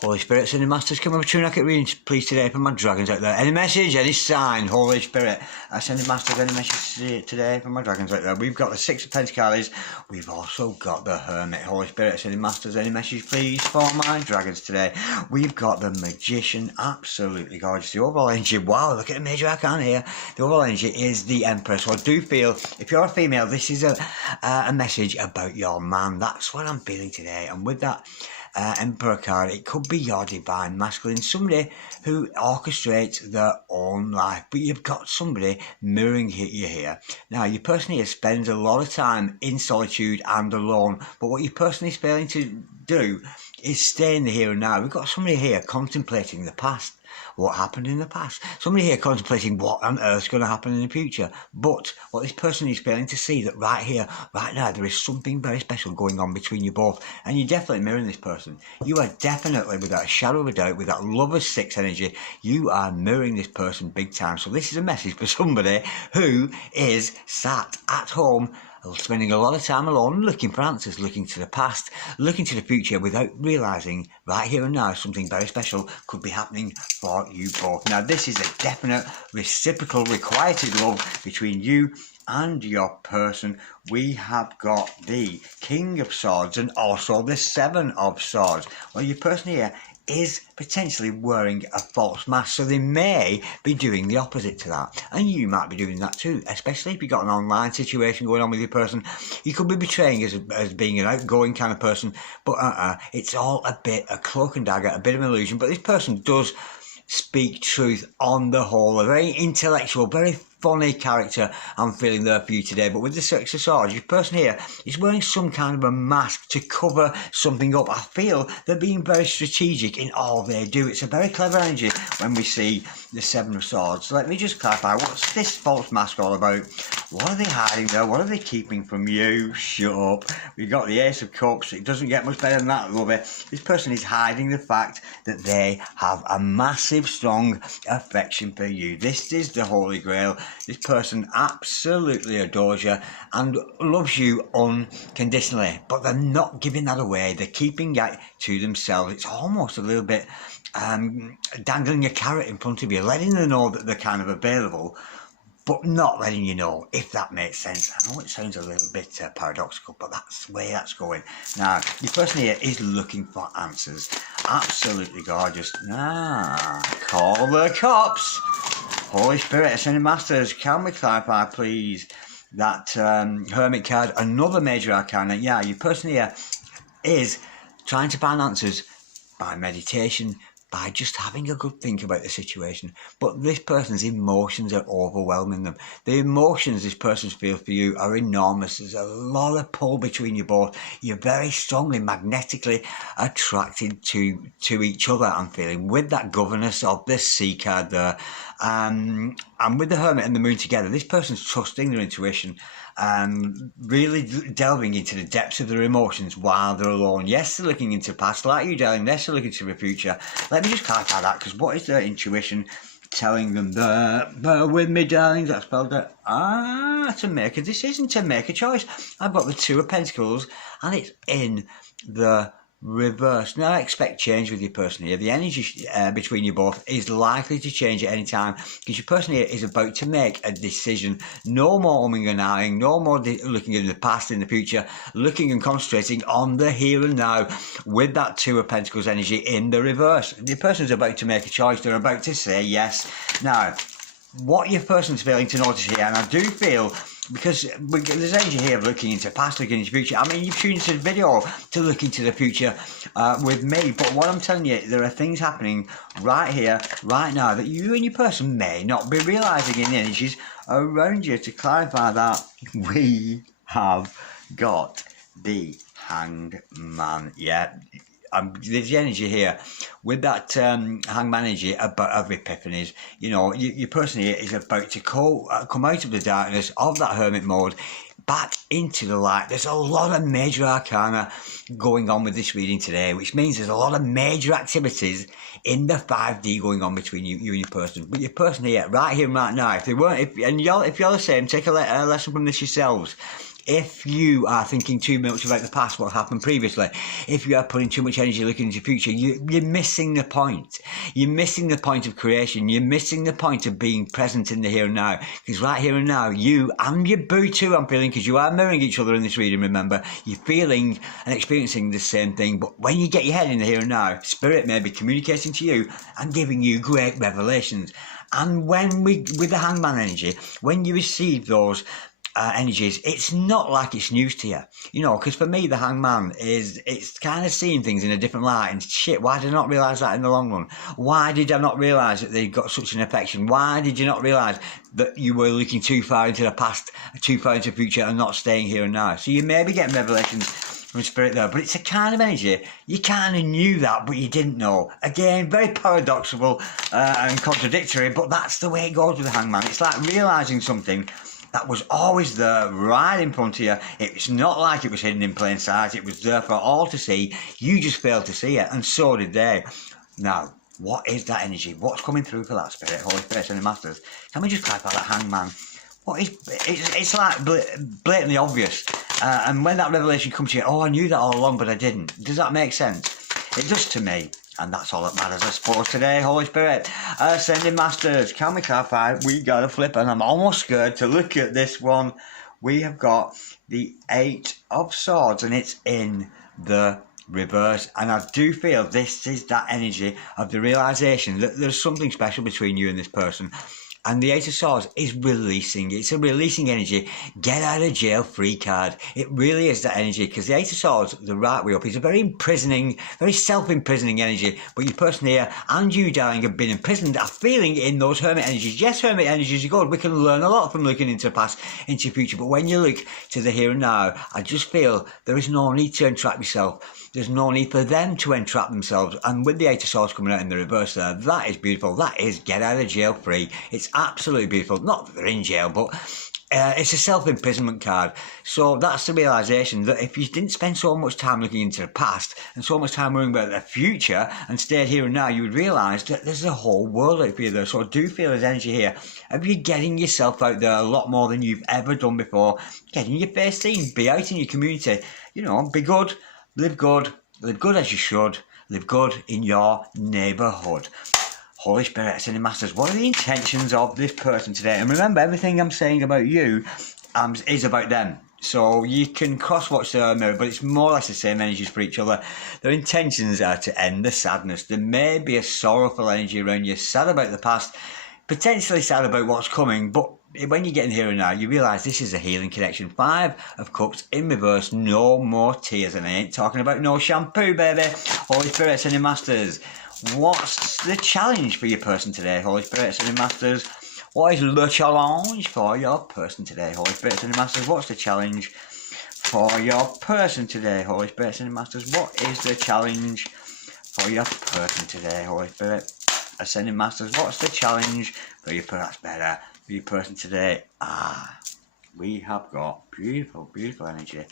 Holy Spirit, sending masters, come over to Rocket reading, please today for my dragons out there. Any message, any sign, Holy Spirit. Sending masters, any message today for my dragons out there. We've got the Six of Pentacles. We've also got the Hermit. Holy Spirit, sending masters, any message please for my dragons today. We've got the Magician, absolutely gorgeous. The overall energy, wow, look at the major arcana here. The overall energy is the Empress. So I do feel, if you're a female, this is a message about your man. That's what I'm feeling today. And with that Emperor card, it could be your divine masculine, somebody who orchestrates their own life, but you've got somebody mirroring you here. Now, your person here spends a lot of time in solitude and alone, but what your person is failing to do is stay in the here and now. We've got somebody here contemplating the past, what happened in the past. Somebody here contemplating what on earth's going to happen in the future. But what this person is failing to see, that right here, right now, there is something very special going on between you both. And you're definitely mirroring this person. You are definitely, without a shadow of a doubt, with that Lover's Six energy, you are mirroring this person big time. So this is a message for somebody who is sat at home, spending a lot of time alone, looking for answers, looking to the past, looking to the future without realising right here and now something very special could be happening for you both. Now, this is a definite reciprocal requited love between you and your person. We have got the King of Swords and also the Seven of Swords. Well, your person here is potentially wearing a false mask, so they may be doing the opposite to that, and you might be doing that too, especially if you've got an online situation going on with your person. You could be portraying as being an outgoing kind of person, but it's all a bit a cloak and dagger, a bit of an illusion. But this person does speak truth on the whole, a very intellectual, very funny character I'm feeling there for you today. But with the Six of Swords, your person here is wearing some kind of a mask to cover something up. I feel they're being very strategic in all they do. It's a very clever energy when we see the Seven of Swords. So let me just clarify, what's this false mask all about? What are they hiding there? What are they keeping from you? Shut up. We've got the Ace of Cups. It doesn't get much better than that, love it. This person is hiding the fact that they have a massive, strong affection for you. This is the Holy Grail. This person absolutely adores you and loves you unconditionally, but they're not giving that away. They're keeping it to themselves. It's almost a little bit dangling a carrot in front of you, letting them know that they're kind of available, but not letting you know, if that makes sense. I know it sounds a little bit paradoxical, but that's the way that's going. Now, your person here is looking for answers. Absolutely gorgeous. Call the cops. Holy Spirit, Ascended Masters, can we clarify, please, that Hermit card, another major arcana? Yeah, your person here is trying to find answers by meditation, by just having a good think about the situation. But this person's emotions are overwhelming them. The emotions this person feels for you are enormous. There's a lot of pull between you both. You're very strongly magnetically attracted to each other, I'm feeling, with that governess of the Sea card there. And with the Hermit and the Moon together, this person's trusting their intuition, really delving into the depths of their emotions while they're alone. Yes, they're looking into the past, like you, darling. Yes, they're looking to the future. Let me just clarify that, because what is their intuition telling them there? Bear with me, darling. That's spelled out. To make a decision, to make a choice. I've got the Two of Pentacles, and it's in the reverse. Now, I expect change with your person here. The energy between you both is likely to change at any time, because your person here is about to make a decision. No more umming and ahhing, no more looking in the past, in the future, looking and concentrating on the here and now with that Two of Pentacles energy in the reverse. The person's about to make a choice. They're about to say yes. Now, what your person's failing to notice here, and I do feel, because there's energy here of looking into the past, looking into the future. I mean, you've tuned into the video to look into the future with me, but what I'm telling you, there are things happening right here, right now, that you and your person may not be realising in the energies around you. To clarify that, we have got the Hanged Man. Yeah. There's energy here with that Hangman energy of epiphanies. You know, your person here is about to come out of the darkness of that hermit mode back into the light. There's a lot of major arcana going on with this reading today, which means there's a lot of major activities in the 5D going on between you and your person. But your person here, right here and right now, if you're the same, take a lesson from this yourselves. If you are thinking too much about the past, what happened previously, if you are putting too much energy looking into the future, you're missing the point. You're missing the point of creation. You're missing the point of being present in the here and now. Because right here and now, you and your boo too, I'm feeling, because you are mirroring each other in this reading, remember, you're feeling and experiencing the same thing. But when you get your head in the here and now, Spirit may be communicating to you and giving you great revelations. And when with the Hangman energy, when you receive those energies, it's not like it's news to you, you know, because for me the Hangman it's kind of seeing things in a different light, and shit, why did I not realise that in the long run? Why did I not realise that they've got such an affection? Why did you not realise that you were looking too far into the past, too far into the future, and not staying here and now? So you may be getting revelations from Spirit there, but it's a kind of energy, you kind of knew that, but you didn't know. Again, very paradoxical and contradictory, but that's the way it goes with the Hangman. It's like realising something that was always there, right in front of you. It's not like it was hidden in plain sight. It was there for all to see. You just failed to see it, and so did they. Now, what is that energy? What's coming through for that Spirit, Holy Spirit, and the Masters? Can we just type out that Hangman? What is? It's like blatantly obvious. And when that revelation comes to you, oh, I knew that all along, but I didn't. Does that make sense? It does to me. And that's all that matters, I suppose, today, Holy Spirit. Ascending Masters, can we clarify? We got a flip, and I'm almost scared to look at this one. We have got the Eight of Swords, and it's in the reverse. And I do feel this is that energy of the realisation that there's something special between you and this person. And the Eight of Swords is releasing. It's a releasing energy. Get out of jail free card. It really is that energy, because the Eight of Swords, the right way up, is a very imprisoning, very self-imprisoning energy. But your person here and you, darling, have been imprisoned, are feeling in those hermit energies. Yes, hermit energies are good. We can learn a lot from looking into the past, into the future. But when you look to the here and now, I just feel there is no need to entrap yourself. There's no need for them to entrap themselves. And with the Eight of Swords coming out in the reverse there, that is beautiful. That is get out of jail free. It's absolutely beautiful. Not that they're in jail, but it's a self-imprisonment card. So that's the realisation that if you didn't spend so much time looking into the past and so much time worrying about the future and stayed here and now, you would realise that there's a whole world out for you there. So I do feel there's energy here of you getting yourself out there a lot more than you've ever done before. Getting your face seen. Be out in your community. You know, be good. Live good as you should, live good in your neighbourhood. Holy Spirit, Ascending Masters, what are the intentions of this person today? And remember, everything I'm saying about you is about them. So you can cross-watch their mirror, but it's more or less the same energies for each other. Their intentions are to end the sadness. There may be a sorrowful energy around you, sad about the past, potentially sad about what's coming, but when you get in here and now, you realise this is a healing connection. Five of Cups in reverse, no more tears. And I ain't talking about no shampoo, baby. Holy Spirit, Ascending Masters, what's the challenge for your person today, Holy Spirit, Ascending Masters? What is the challenge for your person today, Holy Spirit, Ascending Masters? What's the challenge for your person today, Holy Spirit, Ascending Masters? What is the challenge for your person today, Holy Spirit, Ascending Masters? What's the challenge for your person? That's better. Your person today. We have got beautiful energy.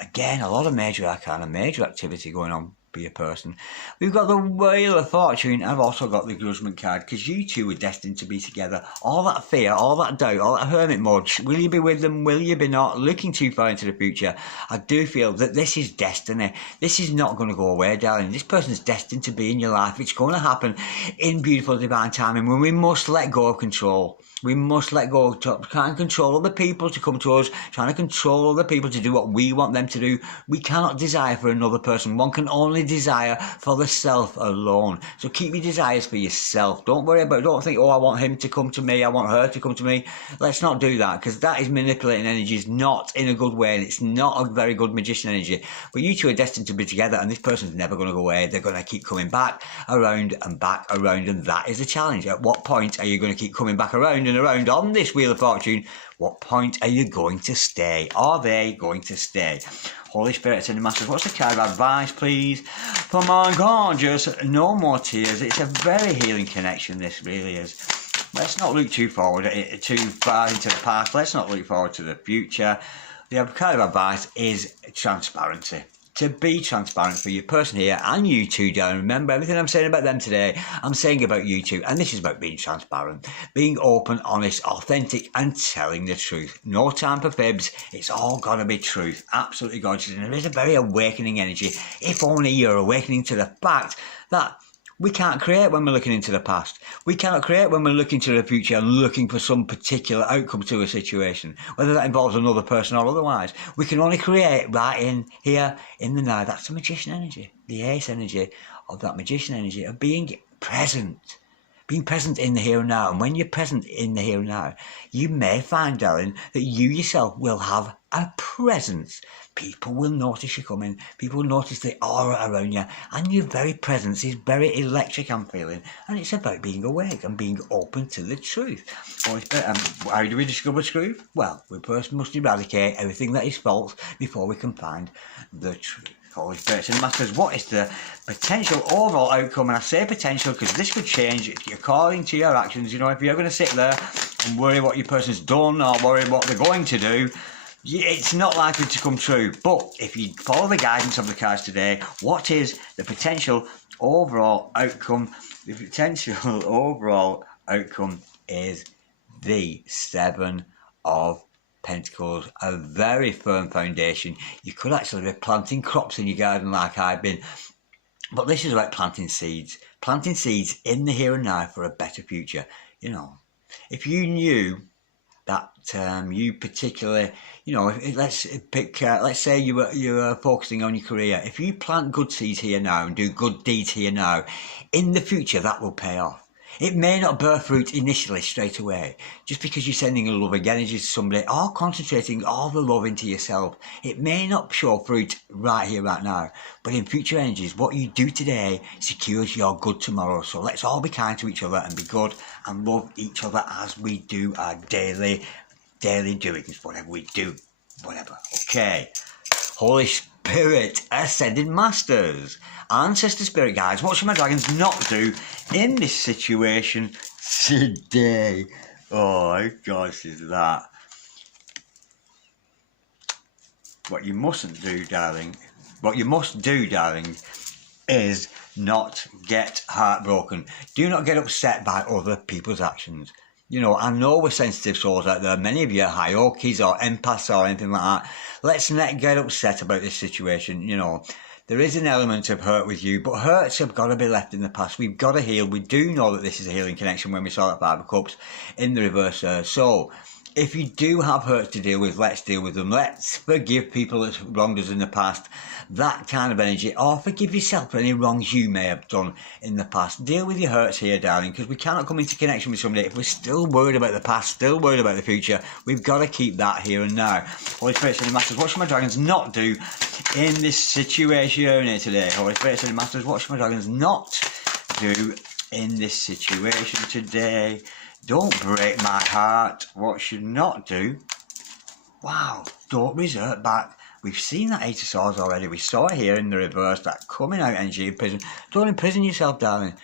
Again, a lot of major arcana, major activity going on for your person. We've got the Wheel of Fortune. I've also got the Judgment card, because you two were destined to be together. All that fear, all that doubt, all that hermit mode. Will you be with them? Will you be not? Looking too far into the future. I do feel that this is destiny. This is not going to go away, darling. This person is destined to be in your life. It's going to happen in beautiful divine timing, when we must let go of control. We must let go of trying to control other people to come to us, trying to control other people to do what we want them to do. We cannot desire for another person. One can only desire for the self alone. So keep your desires for yourself. Don't think, oh, I want him to come to me, I want her to come to me. Let's not do that, because that is manipulating energies, not in a good way, and it's not a very good magician energy. But you two are destined to be together, and this person's never going to go away. They're going to keep coming back around, and that is the challenge. At what point are you going to keep coming back around and around on this Wheel of Fortune? What point are you going to stay? Are they going to stay? Holy Spirit, Ascending Masters, what's the card of advice, please? For my gorgeous, no more tears. It's a very healing connection, this really is. Let's not look too far into the past. Let's not look forward to the future. The card of advice is transparency. to be transparent for your person here and you too, darling. Remember, everything I'm saying about them today, I'm saying about you too. And this is about being transparent, being open, honest, authentic, and telling the truth. No time for fibs. It's all got to be truth. Absolutely gorgeous. And there is a very awakening energy. If only you're awakening to the fact that we can't create when we're looking into the past. We cannot create when we're looking to the future and looking for some particular outcome to a situation, whether that involves another person or otherwise. We can only create right in here, in the now. That's the magician energy, the ace energy of that magician energy of being present. Being present in the here and now. And when you're present in the here and now, you may find, darling, that you yourself will have a presence. People will notice you coming. People will notice the aura around you. And your very presence is very electric, I'm feeling. And it's about being awake and being open to the truth. How do we discover truth? Well, we first must eradicate everything that is false before we can find the truth. Holy Spirits and Masters, what is the potential overall outcome? And I say potential because this could change according to your actions. You know, if you're going to sit there and worry what your person's done or worry what they're going to do, it's not likely to come true. But if you follow the guidance of the cards today, what is the potential overall outcome? The potential overall outcome is the Seven of Pentacles, a very firm foundation. You could actually be planting crops in your garden like I've been, but this is about planting seeds in the here and now for a better future. You know, if you knew that you particularly, you know, let's say you were focusing on your career. If you plant good seeds here now and do good deeds here now, in the future that will pay off. It may not bear fruit initially straight away, just because you're sending a loving energy to somebody or concentrating all the love into yourself. It may not show fruit right here, right now, but in future energies, what you do today secures your good tomorrow. So let's all be kind to each other and be good and love each other as we do our daily doings, whatever we do, whatever. Okay. Holy Spirit, Ascended Masters, Ancestor Spirit Guides, what should my dragons not do in this situation today? Oh, how gosh is that? What you mustn't do, darling, is not get heartbroken. Do not get upset by other people's actions. You know, I know we're sensitive souls out there. Many of you are hierarchies or empaths or anything like that. Let's not get upset about this situation. You know, there is an element of hurt with you, but hurts have got to be left in the past. We've got to heal. We do know that this is a healing connection when we saw that Five of Cups in the reverse. So if you do have hurts to deal with, let's deal with them. Let's forgive people that wronged us in the past. That kind of energy. Or forgive yourself for any wrongs you may have done in the past. Deal with your hurts here, darling, because we cannot come into connection with somebody if we're still worried about the past, still worried about the future. We've got to keep that here and now. Holy Spirits and Masters, what should my dragons not do in this situation here today? Holy Spirits and Masters, what should my dragons not do in this situation today? Don't break my heart. What should not do? Wow, don't resort back. We've seen that Eight of Swords already. We saw it here in the reverse, that coming out energy of prison. Don't imprison yourself, darling.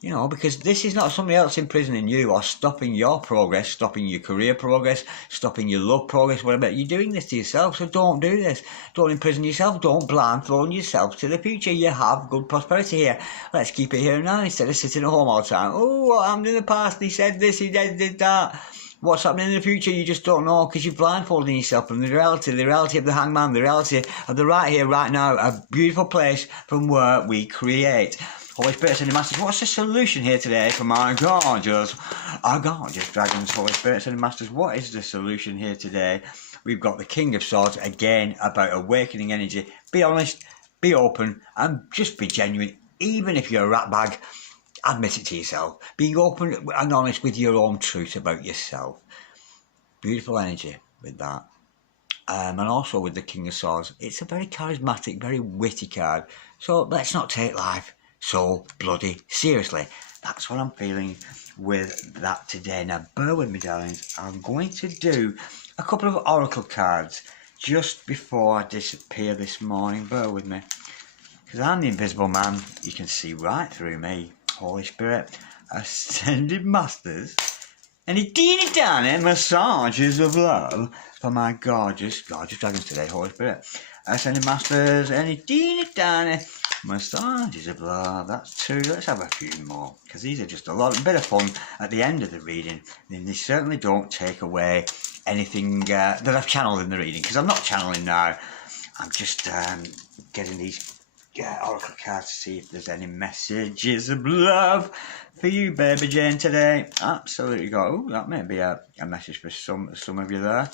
You know, because this is not somebody else imprisoning you or stopping your progress, stopping your career progress, stopping your love progress, whatever. You're doing this to yourself, so don't do this. Don't imprison yourself. Don't blindfold yourself to the future. You have good prosperity here. Let's keep it here and now instead of sitting at home all the time. Oh, what happened in the past? He said this, he did that. What's happening in the future, you just don't know because you're blindfolding yourself from the reality of the hangman, the reality of the right here, right now, a beautiful place from where we create. Holy Spirits and the Masters, what's the solution here today for our gorgeous dragons? Holy Spirits and the Masters, what is the solution here today? We've got the King of Swords, again, about awakening energy. Be honest, be open, and just be genuine. Even if you're a rat bag, admit it to yourself. Being open and honest with your own truth about yourself. Beautiful energy with that. And also with the King of Swords. It's a very charismatic, very witty card. So let's not take life so bloody seriously. That's what I'm feeling with that today. Now, bear with me, darlings. I'm going to do a couple of oracle cards just before I disappear this morning. Bear with me. Because I'm the invisible man. You can see right through me. Holy Spirit, Ascended Masters, and a teeny tiny massages of love for my gorgeous dragons today, Holy Spirit. Ascending Masters, any teeny tiny massages of love. That's two. Let's have a few more, because these are just a bit of fun at the end of the reading. And they certainly don't take away anything that I've channeled in the reading, because I'm not channeling now. I'm just getting these oracle cards to see if there's any messages of love for you, baby Jane, today. Absolutely got. Oh, that may be a message for some of you there.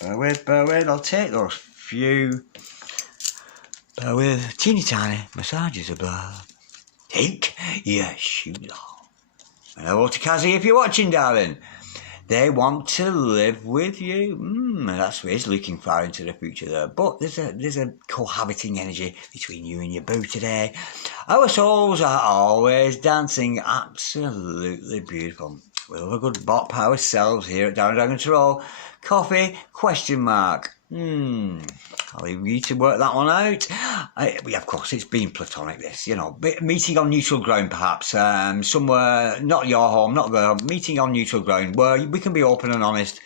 Bear with. I'll take those few. Bear with. Teeny tiny massages of love. Take your shoes off. And hello to Kazzy if you're watching, darling. They want to live with you. That's what is looking far into the future there. But there's a cohabiting energy between you and your boo today. Our souls are always dancing. Absolutely beautiful. We'll have a good bop ourselves here at Down Dragon Tarot. Coffee? Question mark. I'll leave you to work that one out. Of course, it's been platonic, this, meeting on neutral ground, perhaps, somewhere, not your home, not their home, meeting on neutral ground, where we can be open and honest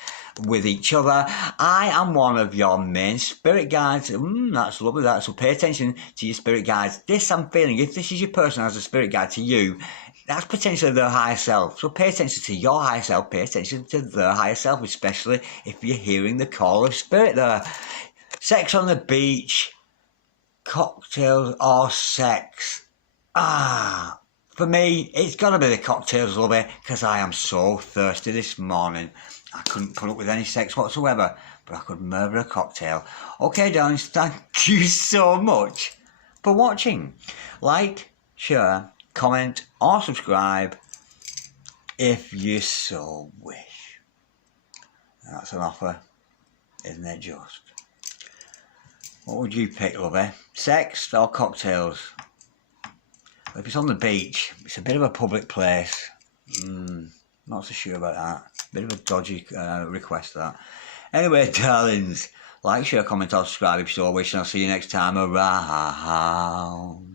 with each other. I am one of your main spirit guides. That's lovely, that. So pay attention to your spirit guides. This I'm feeling, if this is your person as a spirit guide to you, that's potentially their higher self. So pay attention to your higher self, pay attention to their higher self, especially if you're hearing the call of spirit there. Sex on the beach, cocktails or sex. For me, it's got to be the cocktails, lovey, because I am so thirsty this morning. I couldn't put up with any sex whatsoever, but I could murder a cocktail. Okay, darlings, thank you so much for watching. Like, share, comment or subscribe if you so wish. That's an offer, isn't it just? What would you pick, lovey? Sex or cocktails? If it's on the beach, it's a bit of a public place. Not so sure about that. Bit of a dodgy request, that. Anyway, darlings, like, share, comment or subscribe if you so wish, and I'll see you next time around.